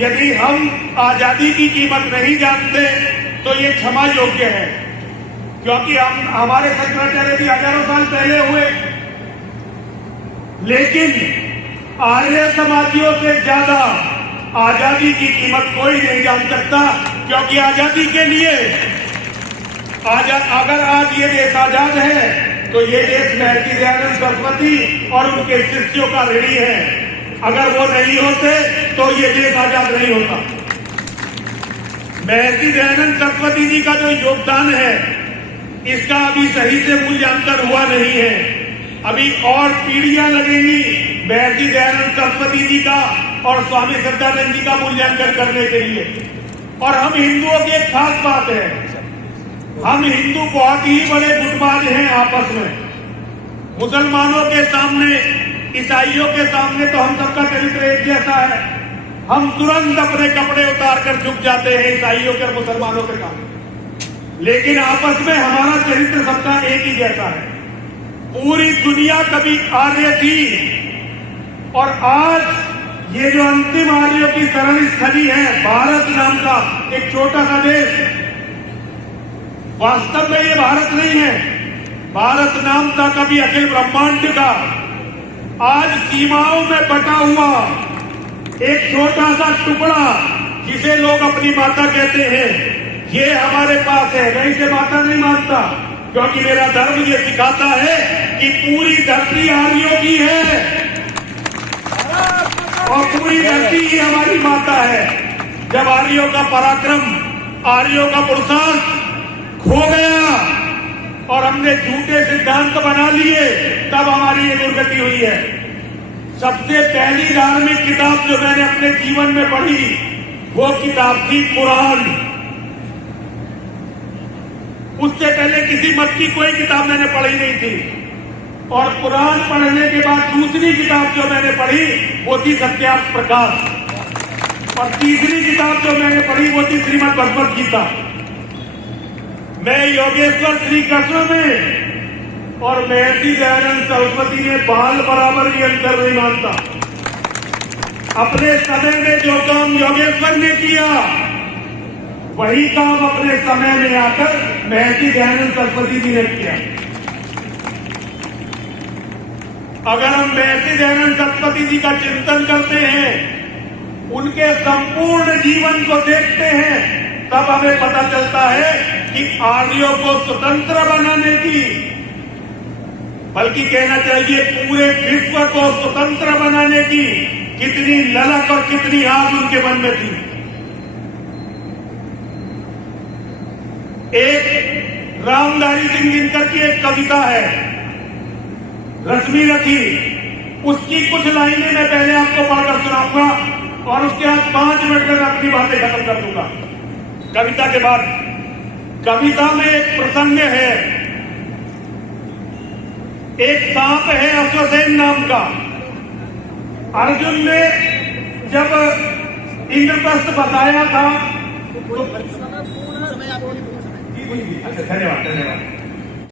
यदि हम आजादी की कीमत नहीं जानते तो ये क्षमा योग्य है, क्योंकि हम हमारे शंकराचार्य भी हजारों साल पहले हुए, लेकिन आर्य समाजियों से ज्यादा आजादी की कीमत कोई नहीं जान सकता। क्योंकि आजादी के लिए अगर आज ये देश आजाद है तो ये देश महर्षि दयानंद सरस्वती और उनके शिष्यों का ऋणी है। अगर वो नहीं होते तो ये देश आजाद नहीं होता। महर्षि दयानंद सरस्वती जी का जो योगदान है इसका अभी सही से मूल्यांकन हुआ नहीं है। अभी और पीढ़ियां लगेंगी महर्षि दयानंद सरस्वती जी का और स्वामी श्रद्धानंद जी का मूल्यांकन करने के लिए। और हम हिंदुओं की एक खास बात है, हम हिंदू बहुत ही बड़े गुटबाज हैं आपस में। मुसलमानों के सामने, ईसाइयों के सामने तो हम सबका चरित्र एक जैसा है। हम तुरंत अपने कपड़े उतार कर झुक जाते हैं ईसाइयों के और मुसलमानों के सामने, लेकिन आपस में हमारा चरित्र सबका एक ही जैसा है। पूरी दुनिया कभी आर्य थी और आज ये जो अंतिम आर्यों की शरण स्थली है भारत नाम का एक छोटा सा देश, वास्तव में ये भारत नहीं है। भारत नाम था कभी अखिल ब्रह्मांड का। आज सीमाओं में बटा हुआ एक छोटा सा टुकड़ा जिसे लोग अपनी माता कहते हैं, ये हमारे पास है। मैं इसे माता नहीं मानता, क्योंकि मेरा धर्म ये सिखाता है कि पूरी धरती आर्यों की है और पूरी धरती ही हमारी माता है। जब आर्यों का पराक्रम, आर्यों का पुरुषार्थ खो गया और हमने झूठे सिद्धांत बना लिए, तब हमारी ये दुर्गति हुई है। सबसे पहली धार्मिक किताब जो मैंने अपने जीवन में पढ़ी वो किताब थी कुरान। उससे पहले किसी मत की कोई किताब मैंने पढ़ी नहीं थी। और कुरान पढ़ने के बाद दूसरी किताब जो मैंने पढ़ी वो थी सत्यार्थ प्रकाश। और तीसरी किताब जो मैंने पढ़ी वो थी श्रीमद् भगवद गीता। मैं योगेश्वर श्री कृष्ण में और महर्षि दयानंद सरस्वती में बाल बराबर भी अंतर नहीं मानता। अपने समय में जो काम योगेश्वर ने किया वही काम अपने समय में आकर महर्षि दयानंद सरस्वती जी ने किया। अगर हम महर्षि दयानंद सरस्वती जी का चिंतन करते हैं, उनके संपूर्ण जीवन को देखते हैं, तब हमें पता चलता है कि आर्यों को स्वतंत्र बनाने की, बल्कि कहना चाहिए पूरे विश्व को स्वतंत्र बनाने की कितनी ललक और कितनी आग उनके मन में थी। एक रामधारी सिंह दिनकर की एक कविता है रश्मि रथी, उसकी कुछ लाइनें मैं पहले आपको पढ़कर सुनाऊंगा और उसके बाद 5 मिनट में मैं अपनी बातें खत्म कर दूंगा। कविता के बाद कविता में एक प्रसंग है, एक सांप है अश्वसेन नाम का। अर्जुन ने जब इंद्रप्रस्थ बताया था, अच्छा धन्यवाद।